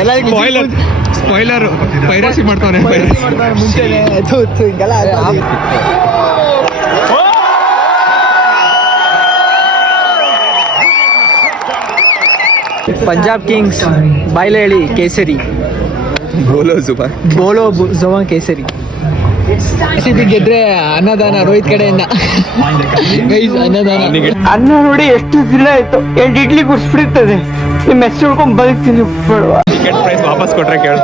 ಎಲ್ಲ spoiler piracy ಮಾಡ್ತಾನೆ ಮುಂಚೆನೆ ಹಿಂಗೆಲ್ಲ ಪಂಜಾಬ್ ಕಿಂಗ್ಸ್ ಬಾಯ್ಲೇಳಿ ಕೇಸರಿ ಬೋಲೋ ಜುಬಾನ್ ಕೇಸರಿ ಗೆದ್ರೆ ಅನ್ನದಾನ ರೋಹಿತ್ ಕಡೆಯಿಂದ ಅನ್ನದಾನ ಅನ್ನ ನೋಡಿ ಎಷ್ಟು ದಿನ ಆಯ್ತು 2 ಇಡ್ಲಿ ಗುಡ್ಸ್ಬಿಡ್ತದೆ ನಿಮ್ಮ ಹೆಸರು ಹಿಡ್ಕೊಂಡ್ ಬದುಕ್ತೀನಿ ಟಿಕೆಟ್ ಪ್ರೈಸ್ ವಾಪಸ್ ಕೊಟ್ರೆ ಕೇಳು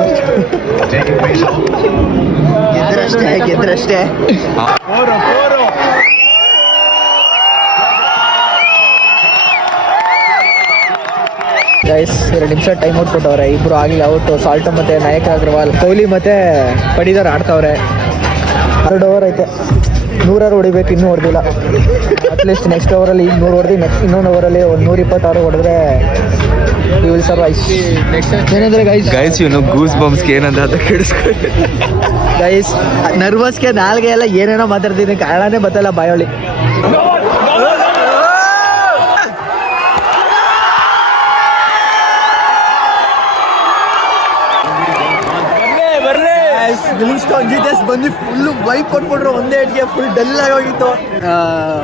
ಗೆದ್ರಷ್ಟೇ ಗೈಸ್ 2 ನಿಮಿಷ ಟೈಮ್ ಔಟ್ ಕೊಟ್ಟವ್ರೆ. ಇಬ್ರು ಆಗಿಲ್ಲ ಔಟ್. ಸಾಲ್ಟೋ ಮತ್ತೆ ನಾಯಕ ಅಗ್ರವಾಲ್, ಕೊಹ್ಲಿ ಮತ್ತೆ ಪಡಿದಾರ್ ಆಡ್ತಾವ್ರೆ. 2 ಓವರ್ ಐತೆ, 100 ಹೊಡಿಬೇಕು, ಇನ್ನೂ ಹೊಡೆದಿಲ್ಲ. ಅಟ್ಲೀಸ್ಟ್ ನೆಕ್ಸ್ಟ್ ಓವರಲ್ಲಿ 100 ಹೊಡೆದು ಇನ್ನೊಂದು ಓವರಲ್ಲಿ 126 ಹೊಡೆದ್ರೆ ವಿಲ್ ಸರ್ವೈವ್. ಏನಂದ್ರೆ ಗೈಸ್ ಇವನು ಗೂಸ್ ಬಂಪ್ಸ್ಗೆ ಏನಂತ ಅಂತ ಕೇಳಿಸ್ಕೊಳ್ಳಿ ಗೈಸ್. ನರ್ವಸ್ಗೆ ನಾಲ್ಗೆ ಎಲ್ಲ ಏನೇನೋ ಮಾತಾಡ್ತಿದ್ದೀನಿ, ಕಾರಣನೇ ಬತ್ತಲ್ಲ ಬಾಯೊಳಿ. ಲಿವಿಂಗ್ಸ್ಟೋನ್ ಜಿತೇಶ್ ಬಂದು ಫುಲ್ಲು ವೈಪ್ ಕೊಟ್ಬಿಟ್ರು ಒಂದೇ ಏಟ್ಗೆ. ಫುಲ್ ಡಲ್ ಆಗಿ ಹೋಗಿತ್ತು.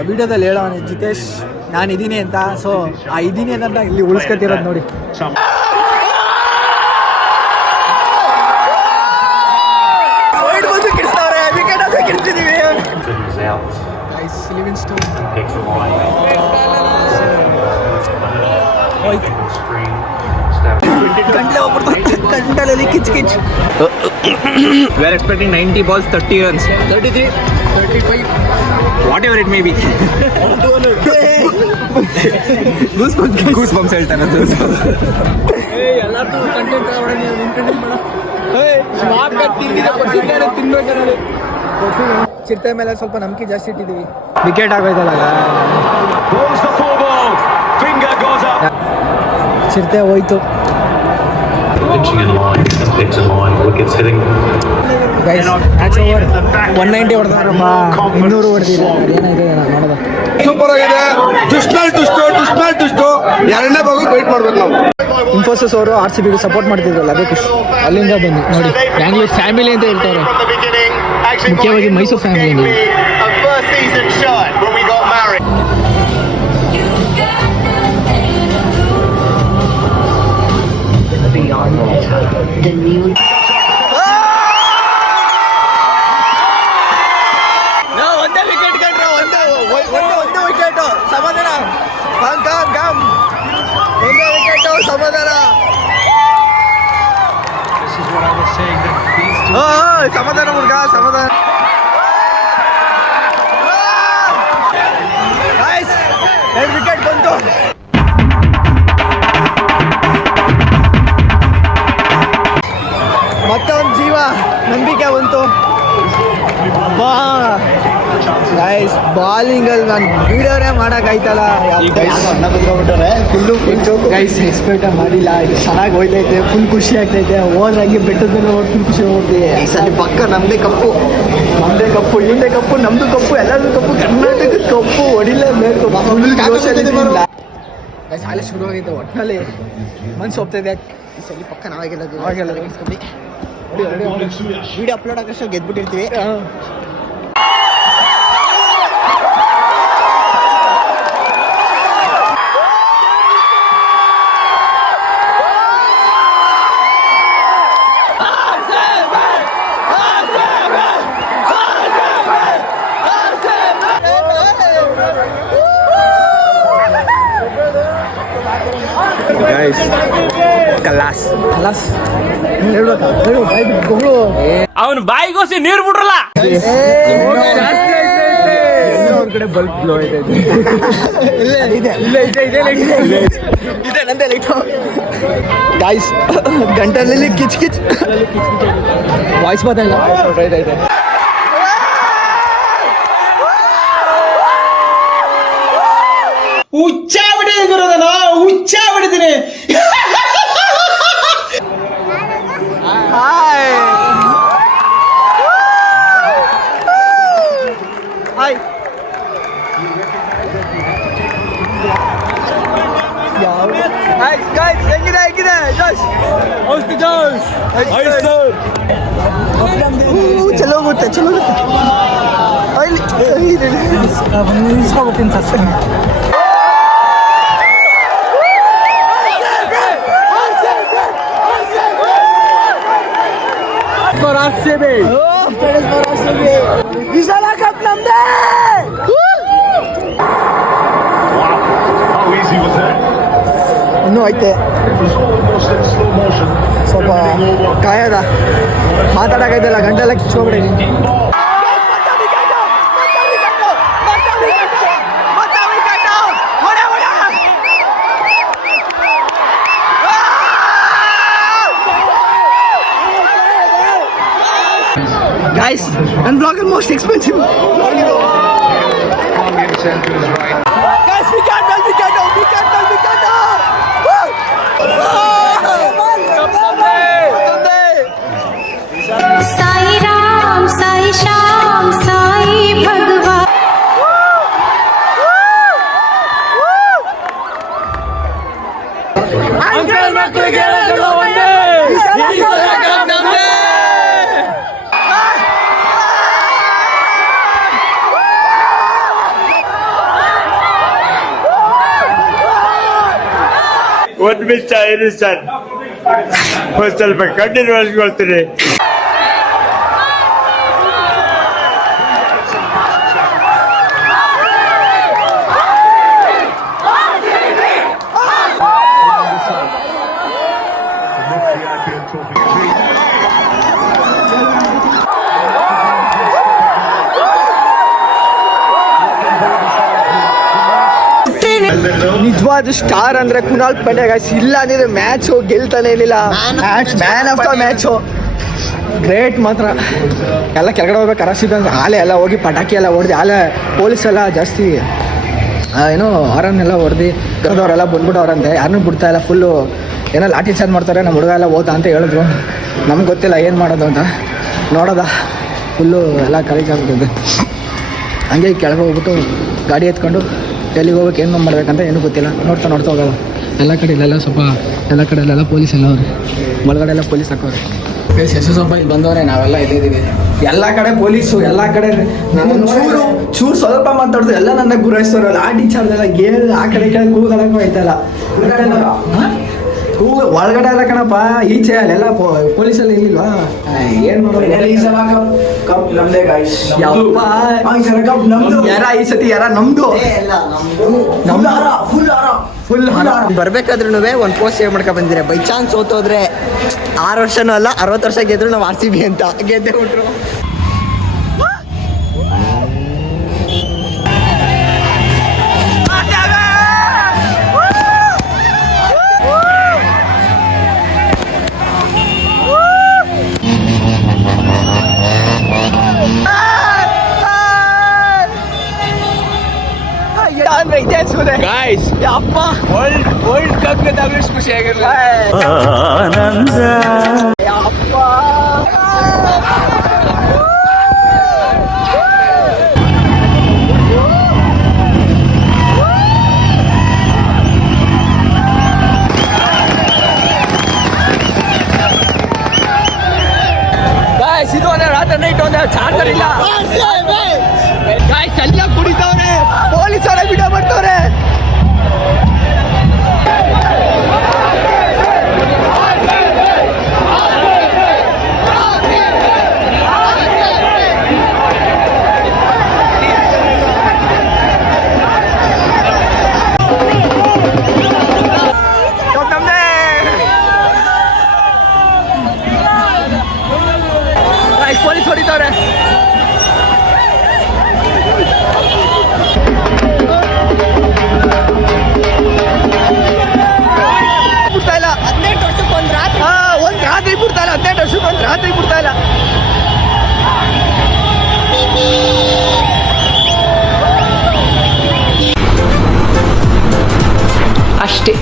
ವಿಡಿಯೋದಲ್ಲಿ ಹೇಳೋಣ ಜಿತೇಶ್ ನಾನು ಇದ್ದೀನಿ ಅಂತ. ಸೊ ಆ ಇದ್ದೀನಿ ಅಂತ ಇಲ್ಲಿ ಉಳಿಸ್ಕೊತಿರೋದು ನೋಡಿ. ಕಿಡಿಸ್ತಾವ್ರೆ, ವಿಕೆಟ್ ಅಂತ ಕಿಡಿಸಿದೀವಿ. Livingstone ಕಂಡಲಲ್ಲಿ ಕಿಚ್ ಕಿಚ್. We are expecting 90 balls, 30 runs. 33, 35, Whatever it may be. Goosebumps ಹೇಳ್ತಾನೆ ಅದು. ಎಲ್ಲರೂ ಕಂಟೆಂಟ್ ತಿನ್ಬೇಕನ್ನೋದು. ಚಿರತೆ ಮೇಲೆ ಸ್ವಲ್ಪ ನಂಬಿಕೆ ಜಾಸ್ತಿ ಇಟ್ಟಿದ್ದೀವಿ. ವಿಕೆಟ್ ಆಗೋಯ್ತಲ್ಲ, ಚಿರತೆ ಹೋಯ್ತು. Guys match over. 190 ಹೊಡೆದವ್ರಮ್ಮ, 200 ಹೊಡೆದಿಲ್ಲ. ಏನಾಗಿದೆ ನೋಡೋದು. ಸೂಪರ್ ಆಗಿದೆ. ಟುಸ್ಟು ಎರಡನೇ ಭಾಗ ವೇಟ್ ಮಾಡ್ಬೇಕು ನಾವು. ಇನ್ಫೋಸಿಸ್ ಅವರು RCB ಸಪೋರ್ಟ್ ಮಾಡ್ತಿದ್ರಲ್ಲ, ಅದೇ ಖುಷಿ. ಅಲ್ಲಿಂದ ಬನ್ನಿ ನೋಡಿ. ಬ್ಯಾಂಗ್ಳೂರ್ ಫ್ಯಾಮಿಲಿ ಅಂತ ಹೇಳ್ತಾರೆ, ಮುಖ್ಯವಾಗಿ ಮೈಸೂರು ಫ್ಯಾಮಿಲಿ. ಒಂದೇ ವಿಕೆಟ್ ಕಂಡ್ರೆ ಒಂದೇ ವಿಕೆಟ್ ಸಮಾಧಾನ. ಒಂದೇ ವಿಕೆಟ್ ಸಮಾಧಾನ. ಸಮಾಧಾನ ಹುಡುಗ, ಸಮಾಧಾನ. 2 ವಿಕೆಟ್ ಬಂತು. ಮತ್ತೆ ಒಂದು ಜೀವ, ನಂಬಿಕೆ ಬಂತು. ಗೈಸ್ ಬಾಲಿಂಗಲ್ಲಿ ನಾನು ವಿಡಿಯೋನೇ ಮಾಡೋಕ್ಕಾಯ್ತಲ್ಲ. ಗೈಸ್ ಎಕ್ಸ್ಪೆಕ್ಟ್ ಮಾಡಿಲ್ಲ. ಇದು ಚೆನ್ನಾಗಿ ಹೋಯ್ತೈತೆ, ಫುಲ್ ಖುಷಿ ಆಗ್ತೈತೆ. ಹೋದ್ರಾಗೆ ಬೆಟ್ಟದ ಮೇಲೆ ಹೋಗಿ ಫುಲ್ ಖುಷಿ ಹೋಗ್ತೀವಿ. ಈ ಸಲ ಪಕ್ಕ ನಮ್ಮದೇ ಕಪ್ಪು, ಇವಂದೇ ಕಪ್ಪು, ನಮ್ಮದು ಕಪ್ಪು, ಎಲ್ಲರದು ಕಪ್ಪು, ಕರ್ನಾಟಕದ ಕಪ್ಪು ಹೊಡಿಲೇಬೇಕು. ಗೈಸ್ ಶಾಲೆ ಶುರುವಾಗಿದೆ, ಒಟ್ಟಿನಲ್ಲಿ ಮನ್ಸು ಹೋಗ್ತಾಯಿದೆ. ಈ ಸಲ ಪಕ್ಕ ನಾವಾಗೆಲ್ಲದು ವಿಡಿಯೋ ಅಪ್ಲೋಡ್ ಆಗೋ ಗೆದ್ಬಿಟ್ಟಿರ್ತೀವಿ. ಅವನು ಬಾಯಿಗೋಸಿ ನೀರು ಬಿಡ್ರಲ್ಲ. ಕಡೆ ಬಲ್ಬ್ ಬ್ಲೋ ಇದೆ ನಂದೇ ಲೈಟು. ಗಾಯ್ಸ್ ಗಂಟಲಲ್ಲಿ ಕಿಚ್ ಕಿಚ್ ವಾಯ್ಸ್ ಬರ್ತಲ್ಲ. ಹುಚ್ಚ ಬಿಟ್ಟಿದ್ದೀನಿ ಗುರುದನ, ಹುಚ್ಚ ಬಿಟ್ಟಿದ್ದೀನಿ. ಹಾಯ್ ಗೈಸ್, ಹೆಂಗಿದೆ ಜೋಶ್? ಚಲೋ ಹೋಗುತ್ತೆ ಇನ್ನೂ ಐತೆ ಸ್ವಲ್ಪ ಕಾಯದ ಮಾತಾಡೋಕೈತಲ್ಲ ಗಂಟೆಲ್ಲ ಕಿಚ್ಕೊಬಿಡಿ. Guys, and vlogger most expensive. Guys, we can't tell. Sai Ram Sai Shyam Sai भगवान ಒಂದು ನಿಮಿಷ ಇರಿ ಸರ್, ಒಂದು ಸ್ವಲ್ಪ ಕಣ್ಣೀರು ಒರೆಸ್ಕೊಳ್ತೀನಿ. ನಿಜವಾದ ಸ್ಟಾರ್ ಅಂದ್ರೆ ಕುನಾಲ್ ಪಾಂಡ್ಯ ಗೈಸ್. ಇಲ್ಲ ಅಂದ್ರೆ ಮ್ಯಾಚು ಗೆಲ್ತಾನೆ ಇರಲಿಲ್ಲ. Man of the match great ಮಾತ್ರ. ಎಲ್ಲ ಕೆಳಗಡೆ ಹೋಗ್ಬೇಕು ಅರಸಿದಂಗೆ ಆಲೆ ಎಲ್ಲ ಹೋಗಿ ಪಟಾಕಿ ಎಲ್ಲ ಹೊಡೆದು ಆಲೆ ಪೊಲೀಸ್ ಎಲ್ಲ ಜಾಸ್ತಿ ಏನೋ ಹಾರನ್ನೆಲ್ಲ ಹೊಡೆದು ಕರೆದವರೆಲ್ಲ ಬಂದ್ಬಿಟ್ಟವ್ರಂತೆ. ಯಾರನ್ನೂ ಬಿಡ್ತಾ ಇಲ್ಲ. ಫುಲ್ಲು ಏನೋ ಲಾಠಿ ಚಾರ್ಜ್ ಮಾಡ್ತಾರೆ. ನಮ್ಮ ಹುಡುಗ ಎಲ್ಲ ಓದ್ತಾ ಅಂತ ಹೇಳಿದ್ರು. ನಮ್ಗೆ ಗೊತ್ತಿಲ್ಲ ಏನು ಮಾಡೋದು ಅಂತ. ನೋಡೋದ ಫುಲ್ಲು ಎಲ್ಲ ಕರೀಜ್ ಆಗ್ಬಿಟ್ಟಿದೆ. ಹಂಗೆ ಕೆಳಗೆ ಹೋಗ್ಬಿಟ್ಟು ಗಾಡಿ ಎತ್ಕೊಂಡು ಎಲ್ಲಿಗೆ ಹೋಗ್ಬೇಕು ಏನು ಮಾಡ್ಬೇಕಂತ ಏನೂ ಗೊತ್ತಿಲ್ಲ. ನೋಡ್ತಾ ಹೋಗೋದು. ಎಲ್ಲ ಕಡೆ ಇಲ್ಲೆಲ್ಲ ಸ್ವಲ್ಪ ಎಲ್ಲ ಕಡೆ ಅಲ್ಲೆಲ್ಲ ಪೊಲೀಸ್ ಎಲ್ಲ ಅವ್ರೆ. ಒಳಗಡೆ ಎಲ್ಲ ಪೊಲೀಸ್ ಹಾಕೋರು. ಯಶಸ್ಸು ಸ್ವಲ್ಪ ಇಲ್ಲಿ ಬಂದವ್ರೆ. ನಾವೆಲ್ಲ ಇಲ್ಲಿದ್ದೀವಿ. ಎಲ್ಲ ಕಡೆ ಪೊಲೀಸು, ಎಲ್ಲ ಕಡೆ ನಾನು ಚೂರು ಸ್ವಲ್ಪ ಮಾತಾಡ್ದು ಎಲ್ಲ ನನ್ನ ಗುರಾಯಿಸ್ತವ್ರು. ಲಾಠಿ ಚಾರ್ಜ್ ಎಲ್ಲ ಗೇಲ್ ಆ ಕಡೆ ಕೆಳಗೆ ಕೂಗಾಡಕ್ಕೂ ಆಯ್ತಲ್ಲ. ಒಳಗಡೆ ಎಲ್ಲ ಕಣಪ್ಪ, ಈಚೆ ಅಲ್ಲೆಲ್ಲ ಪೊಲೀಸಲ್ಲಿ ಇರ್ಲಿಲ್ವಾ? ಏನ್ ಯಾರ ಈ ಸತಿ ಯಾರ ನಮ್ದು ಫುಲ್ ಬರ್ಬೇಕಾದ್ರೂ ಒಂದು ಪೋಸ್ಟ್ ಸೇವ್ ಮಾಡ್ಕೊ ಬಂದಿರ. ಬೈ ಚಾನ್ಸ್ ಸೋತೋದ್ರೆ 6 ವರ್ಷನೂ ಅಲ್ಲ 60 ವರ್ಷ ಗೆದ್ರು ನಾವು RCB ಅಂತ ಗೆದ್ದೆ ಕೊಟ್ರು. ಅಂದ್ರೆ ಇದೆ ಅನ್ಸುತ್ತೆ Guys, ಅಪ್ಪ. ವರ್ಲ್ಡ್ ಕಪ್ ಗೆದ್ದಾಗಲೂ ಎಷ್ಟು ಖುಷಿ ಆಗಿರಲಿಲ್ಲ. ಅಪ್ಪ ಗಾಯ್ಸ್, ಇದು ಒಂದು ರಾತ್ರಿ ನೈಟ್ ಒಂದು ಚಾರ್ಜರ್ ಇಲ್ಲ ಗಾಯ್ಸ್. ಎಲ್ಲ ಕುಡಿತವ್ರೆ, ಪೊಲೀಸರ ವಿಡಿಯೋ ಮಾಡ್ತವ್ರೆ. ಪೊಲೀಸ್ ಹೊಡಿತವ್ರೆ. ಬಿಡ್ತಾ ಇಲ್ಲ 18 ವರ್ಷಕ್ಕೆ ಒಂದು ರಾತ್ರಿ. ಒಂದು ರಾತ್ರಿ ಬಿಡ್ತಾ ಇಲ್ಲ. 18 ವರ್ಷಕ್ಕೆ ಒಂದು ರಾತ್ರಿ ಬಿಡ್ತಾ ಇಲ್ಲ. ಅಷ್ಟೇ.